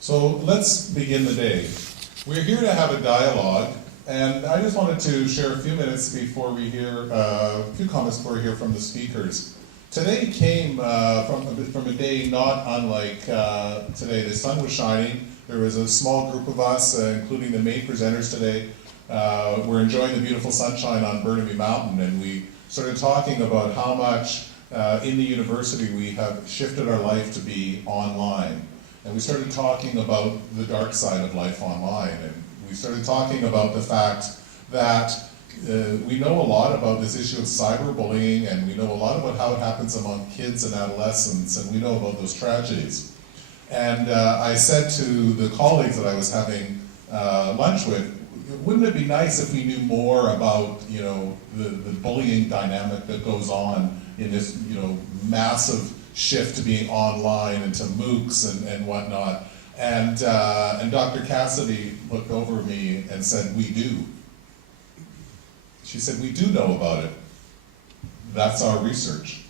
So let's begin the day. We're here to have a dialogue, and I just wanted to share a few minutes before we hear, a few comments before we hear from the speakers. Today came from a day not unlike today. The sun was shining. There was a small group of us, including the main presenters today. We're enjoying the beautiful sunshine on Burnaby Mountain, and we started talking about how much in the university we have shifted our life to be online. And we started talking about the dark side of life online, and we started talking about the fact that we know a lot about this issue of cyberbullying, and we know a lot about how it happens among kids and adolescents, and we know about those tragedies. And I said to the colleagues that I was having lunch with, wouldn't it be nice if we knew more about, the bullying dynamic that goes on in this, massive shift to being online and to MOOCs and whatnot. And Dr. Cassidy looked over at me and said, "We do." She said, "We do know about it. That's our research."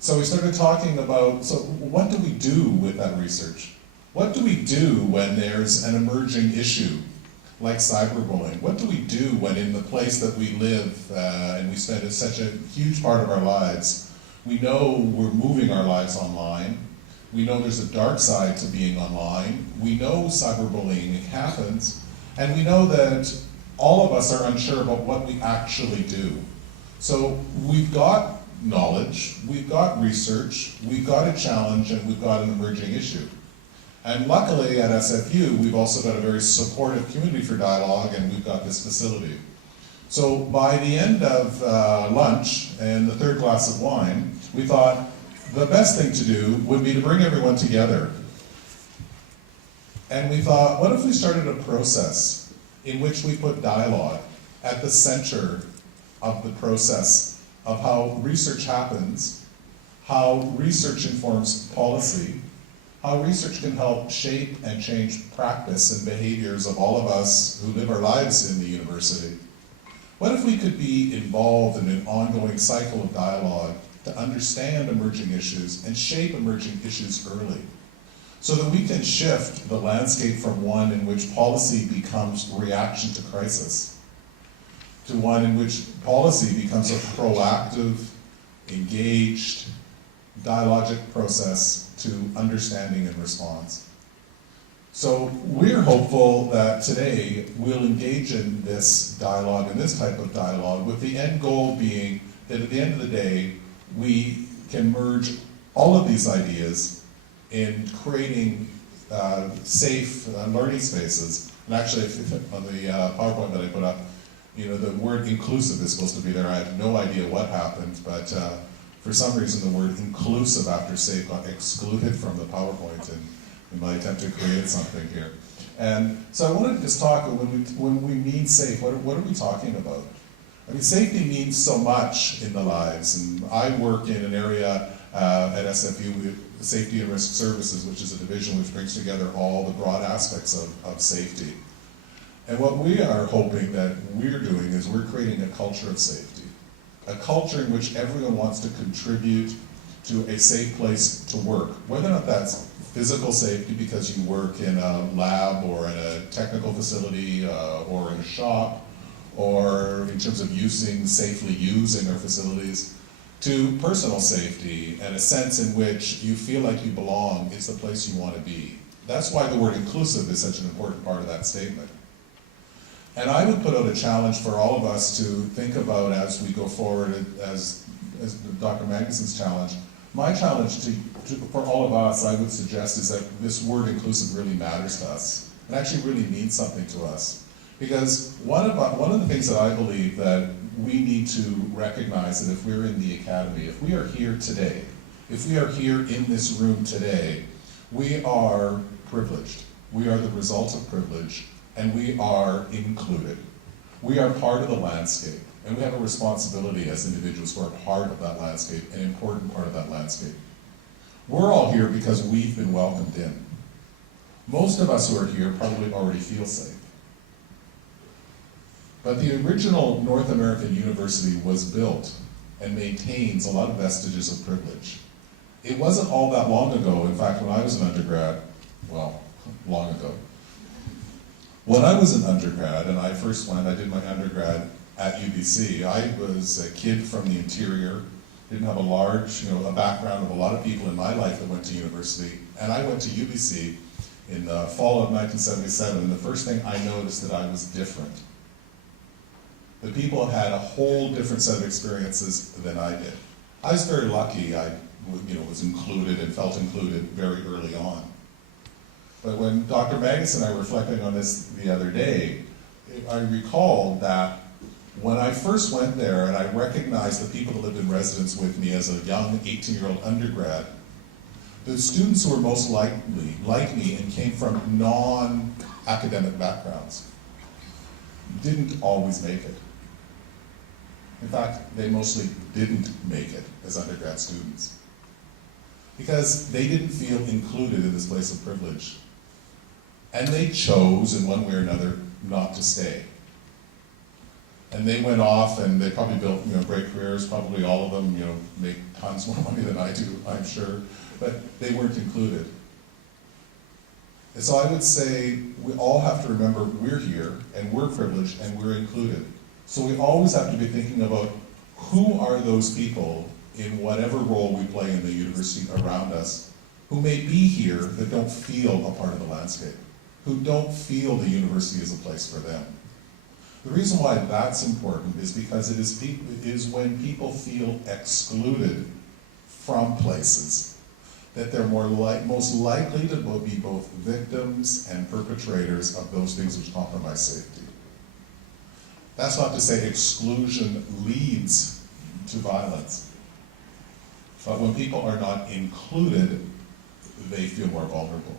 So we started talking about, so what do we do with that research? What do we do when there's an emerging issue like cyberbullying? What do we do when in the place that we live and we spend such a huge part of our lives, we know we're moving our lives online. We know there's a dark side to being online. We know cyberbullying happens. And we know that all of us are unsure about what we actually do. So we've got knowledge, we've got research, we've got a challenge, and we've got an emerging issue. And luckily at SFU, we've also got a very supportive community for dialogue, and we've got this facility. So by the end of lunch and the third glass of wine, we thought the best thing to do would be to bring everyone together. And we thought, what if we started a process in which we put dialogue at the center of the process of how research happens, how research informs policy, how research can help shape and change practice and behaviors of all of us who live our lives in the university. What if we could be involved in an ongoing cycle of dialogue to understand emerging issues and shape emerging issues early, so that we can shift the landscape from one in which policy becomes reaction to crisis, to one in which policy becomes a proactive, engaged, dialogic process to understanding and response. So we're hopeful that today we'll engage in this dialogue and this type of dialogue with the end goal being that at the end of the day, we can merge all of these ideas in creating safe learning spaces. And actually, on the PowerPoint that I put up, the word inclusive is supposed to be there. I have no idea what happened, but for some reason the word inclusive after safe got excluded from the PowerPoint in my attempt to create something here. And so I wanted to just talk, when we mean safe, what are we talking about? I mean, safety means so much in the lives, and I work in an area at SFU with Safety and Risk Services, which is a division which brings together all the broad aspects of safety. And what we are hoping that we're doing is we're creating a culture of safety, a culture in which everyone wants to contribute to a safe place to work, whether or not that's physical safety because you work in a lab or in a technical facility or in a shop, or in terms of safely using our facilities, to personal safety and a sense in which you feel like you belong, it's the place you want to be. That's why the word inclusive is such an important part of that statement. And I would put out a challenge for all of us to think about as we go forward, as Dr. Magnuson's challenge. My challenge for all of us, I would suggest, is that this word inclusive really matters to us. It actually really means something to us. Because one of the things that I believe that we need to recognize that if we're in the academy, if we are here today, if we are here in this room today, we are privileged. We are the result of privilege, and we are included. We are part of the landscape, and we have a responsibility as individuals who are part of that landscape, an important part of that landscape. We're all here because we've been welcomed in. Most of us who are here probably already feel safe. But the original North American university was built and maintains a lot of vestiges of privilege. It wasn't all that long ago, in fact, when I was an undergrad, well, long ago. When I was an undergrad, and I did my undergrad at UBC, I was a kid from the interior, didn't have a background of a lot of people in my life that went to university, and I went to UBC in the fall of 1977, and the first thing I noticed that I was different. The people had a whole different set of experiences than I did. I was very lucky. I was included and felt included very early on. But when Dr. Magnus and I were reflecting on this the other day, I recalled that when I first went there and I recognized the people that lived in residence with me as a young 18-year-old undergrad, the students who were most likely like me and came from non-academic backgrounds didn't always make it. In fact, they mostly didn't make it as undergrad students because they didn't feel included in this place of privilege. And they chose, in one way or another, not to stay. And they went off and they probably built great careers, probably all of them make tons more money than I do, I'm sure, but they weren't included. And so I would say we all have to remember we're here and we're privileged and we're included. So we always have to be thinking about who are those people in whatever role we play in the university around us who may be here that don't feel a part of the landscape, who don't feel the university is a place for them. The reason why that's important is because it is when people feel excluded from places that they're most likely to be both victims and perpetrators of those things which compromise safety. That's not to say exclusion leads to violence, but when people are not included, they feel more vulnerable.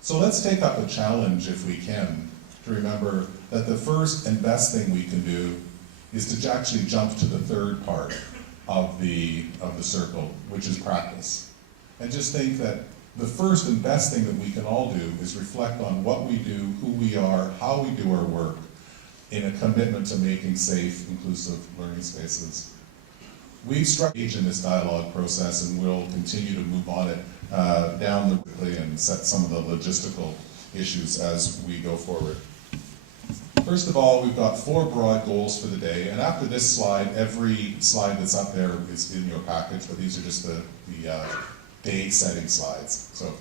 So let's take up a challenge, if we can, to remember that the first and best thing we can do is to actually jump to the third part of the circle, which is practice. And just think that the first and best thing that we can all do is reflect on what we do, who we are, how we do our work, in a commitment to making safe, inclusive learning spaces. We've struck in this dialogue process and we'll continue to move on it down the quickly and set some of the logistical issues as we go forward. First of all, we've got 4 broad goals for the day, and after this slide, every slide that's up there is in your package, but these are just the day setting slides. So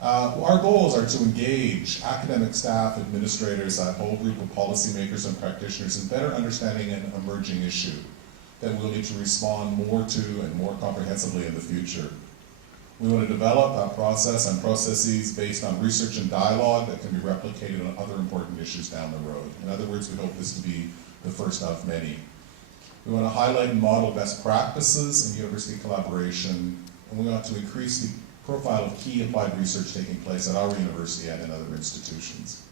our goals are to engage academic staff, administrators, a whole group of policymakers and practitioners in better understanding an emerging issue that we'll need to respond more to and more comprehensively in the future. We want to develop a process and processes based on research and dialogue that can be replicated on other important issues down the road. In other words, we hope this to be the first of many. We want to highlight and model best practices in university collaboration, and we want to increase the profile of key applied research taking place at our university and in other institutions.